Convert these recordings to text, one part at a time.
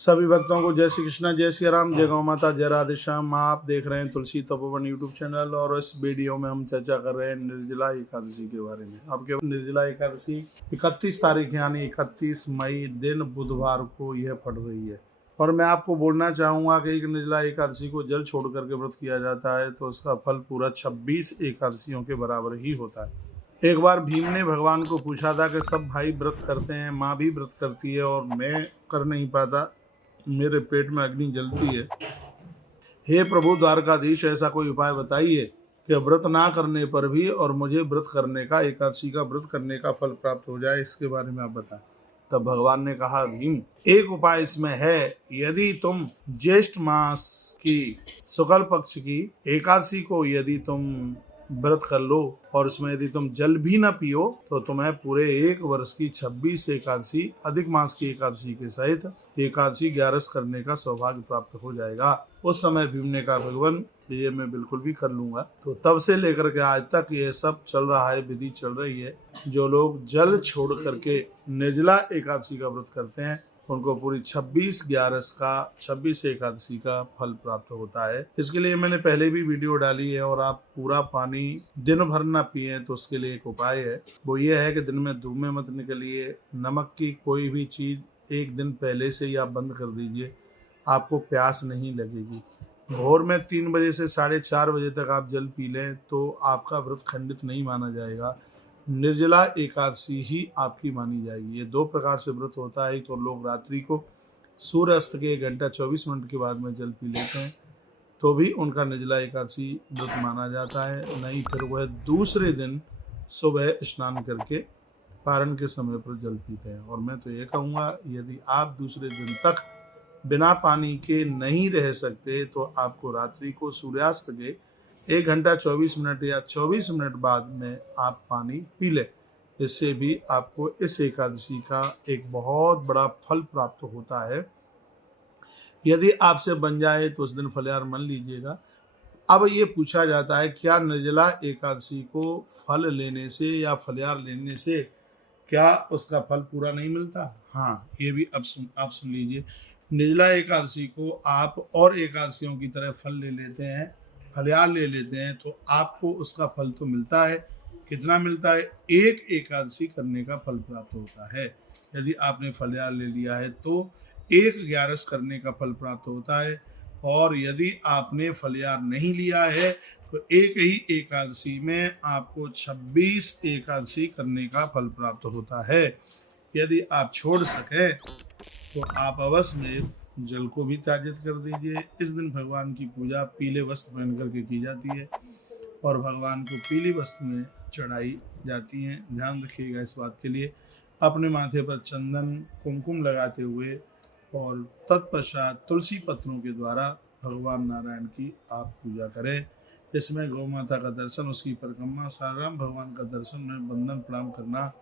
सभी भक्तों को जय श्री कृष्णा, जय श्री राम, जय गौ माता, जय राधे श्याम। आप देख रहे हैं तुलसी तपोवन यूट्यूब चैनल और इस वीडियो में हम चर्चा कर रहे हैं निर्जला एकादशी के बारे में। अब के निर्जला एकादशी 31 तारीख यानी 31 मई दिन बुधवार को यह पड़ रही है। और मैं आपको बोलना चाहूँगा कि एक निर्जला एकादशी को जल छोड़ करके व्रत किया जाता है तो उसका फल पूरा 26 एकादशियों के बराबर ही होता है। एक बार भीम ने भगवान को पूछा था कि सब भाई व्रत करते हैं, माँ भी व्रत करती है और मैं कर नहीं पाता, मेरे पेट में अग्नि जलती है। हे प्रभु द्वारकाधीश, ऐसा कोई उपाय बताइए कि व्रत ना करने पर भी और मुझे व्रत करने का, एकादशी का व्रत करने का फल प्राप्त हो जाए, इसके बारे में आप बताएं। तब भगवान ने कहा, भीम एक उपाय इसमें है। यदि तुम ज्येष्ठ मास की शुक्ल पक्ष की एकादशी को यदि तुम व्रत कर लो और उसमें यदि तुम जल भी न पियो तो तुम्हें पूरे एक वर्ष की 26 एकादशी अधिक मास की एकादशी के सहित एकादशी 11 करने का सौभाग्य प्राप्त हो जाएगा। उस समय भीम ने कहा, भगवान ये मैं बिल्कुल भी कर लूंगा। तो तब से लेकर के आज तक ये सब चल रहा है, विधि चल रही है। जो लोग जल छोड़ करके निर्जला एकादशी का व्रत करते हैं उनको पूरी 26 एकादशी का फल प्राप्त होता है। इसके लिए मैंने पहले भी वीडियो डाली है और आप पूरा पानी दिन भर ना पिए तो उसके लिए एक उपाय है। वो ये है कि दिन में धूप में मत निकलिए, नमक की कोई भी चीज़ एक दिन पहले से ही आप बंद कर दीजिए, आपको प्यास नहीं लगेगी। भोर में 3 बजे से 4:30 बजे तक आप जल पी लें तो आपका व्रत खंडित नहीं माना जाएगा, निर्जला एकादशी ही आपकी मानी जाएगी। ये 2 प्रकार से व्रत होता है। तो लोग रात्रि को सूर्य अस्त के 1 घंटा 24 मिनट के बाद में जल पी लेते हैं तो भी उनका निर्जला एकादशी व्रत माना जाता है। नहीं फिर वह दूसरे दिन सुबह स्नान करके पारण के समय पर जल पीते हैं। और मैं तो ये कहूँगा, यदि आप दूसरे दिन तक बिना पानी के नहीं रह सकते तो आपको रात्रि को सूर्यास्त के 1 घंटा 24 मिनट या 24 मिनट बाद में आप पानी पी लें। इससे भी आपको इस एकादशी का एक बहुत बड़ा फल प्राप्त होता है। यदि आपसे बन जाए तो उस दिन फलहार मान लीजिएगा। अब ये पूछा जाता है, क्या निर्जला एकादशी को फल लेने से या फलहार लेने से क्या उसका फल पूरा नहीं मिलता? हाँ, ये भी आप सुन लीजिए। निर्जला एकादशी को आप और एकादशियों की तरह फल ले लेते हैं, फलहार ले लेते हैं तो आपको उसका फल तो मिलता है। कितना मिलता है? एक एकादशी करने का फल प्राप्त होता है। यदि आपने फलहार ले लिया है तो 1/11 करने का फल प्राप्त होता है। और यदि आपने फलहार नहीं लिया है तो एक ही एकादशी में आपको 26 एकादशी करने का फल प्राप्त होता है। यदि आप छोड़ सके तो आप अवश्य में जल को भी त्याजित कर दीजिए। इस दिन भगवान की पूजा पीले वस्त्र पहन करके की जाती है और भगवान को पीली वस्त्र में चढ़ाई जाती हैं। ध्यान रखिएगा इस बात के लिए। अपने माथे पर चंदन कुमकुम लगाते हुए और तत्पश्चात तुलसी पत्रों के द्वारा भगवान नारायण की आप पूजा करें। इसमें गौ माता का दर्शन, उसकी परिक्रमा, साराम भगवान का दर्शन में वंदन प्रणाम करना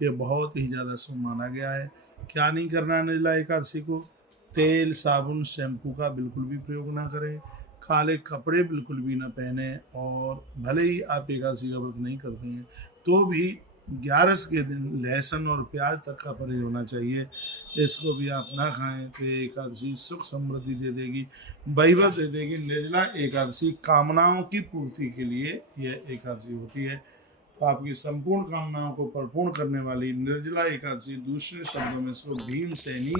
ये बहुत ही ज़्यादा शुभ माना गया है। क्या नहीं करना है निर्जला एकादशी को? तेल, साबुन, शैम्पू का बिल्कुल भी प्रयोग ना करें, काले कपड़े बिल्कुल भी ना पहने और भले ही आप एकादशी का व्रत नहीं करते हैं तो भी 11 के दिन लहसुन और प्याज तक का परहेज होना चाहिए। इसको भी आप ना खाएं तो ये एकादशी सुख समृद्धि दे देगी, वैभव दे देगी। निर्जला एकादशी कामनाओं की पूर्ति के लिए यह एकादशी होती है। तो आपकी संपूर्ण कामनाओं को परिपूर्ण करने वाली निर्जला एकादशी, दूसरे शब्दों में इसको भीमसेनी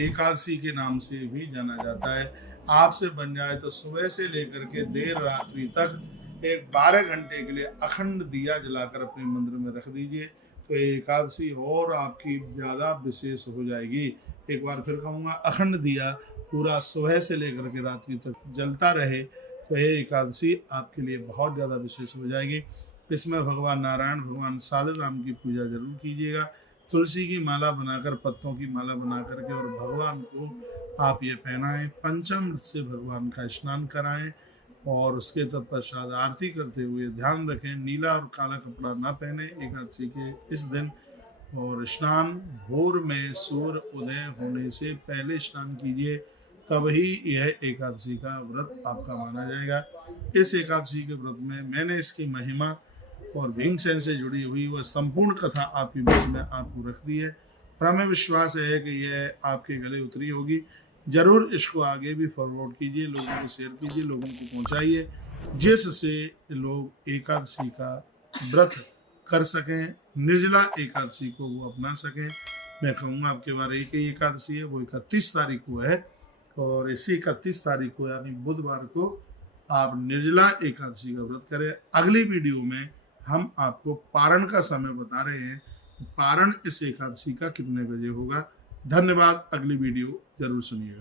एकादशी के नाम से भी जाना जाता है। आपसे बन जाए तो सुबह से लेकर के देर रात्रि तक एक 12 घंटे के लिए अखंड दिया जलाकर अपने मंदिर में रख दीजिए तो एकादशी और आपकी ज़्यादा विशेष हो जाएगी। एक बार फिर कहूँगा, अखंड दिया पूरा सुबह से लेकर के रात्रि तक जलता रहे तो यह एकादशी आपके लिए बहुत ज़्यादा विशेष हो जाएगी। इसमें भगवान नारायण, भगवान सालिग्राम की पूजा जरूर कीजिएगा। तुलसी की माला बनाकर, पत्तों की माला बना करके और भगवान को आप ये पहनाएं। पंचामृत से भगवान का स्नान कराएं और उसके तत्पश्चात आरती करते हुए ध्यान रखें, नीला और काला कपड़ा ना पहने एकादशी के इस दिन। और स्नान भोर में सूर्य उदय होने से पहले स्नान कीजिए, तभी यह एकादशी का व्रत आपका माना जाएगा। इस एकादशी के व्रत में मैंने इसकी महिमा और भीमसेन से जुड़ी हुई वह संपूर्ण कथा आपके बीच में आपको रख दी है। और हमें विश्वास है कि यह आपके गले उतरी होगी। ज़रूर इसको आगे भी फॉरवर्ड कीजिए, लोगों को शेयर कीजिए, लोगों को पहुंचाइए, जिससे लोग एकादशी का व्रत कर सकें, निर्जला एकादशी को वो अपना सकें। मैं कहूँगा आपके बारे एक ही एकादशी है, वो 31 तारीख को है, और इसी 31 तारीख को यानी बुधवार को आप निर्जला एकादशी का व्रत करें। अगली वीडियो में हम आपको पारण का समय बता रहे हैं, पारण इस एकादशी का कितने बजे होगा। धन्यवाद, अगली वीडियो जरूर सुनिएगा।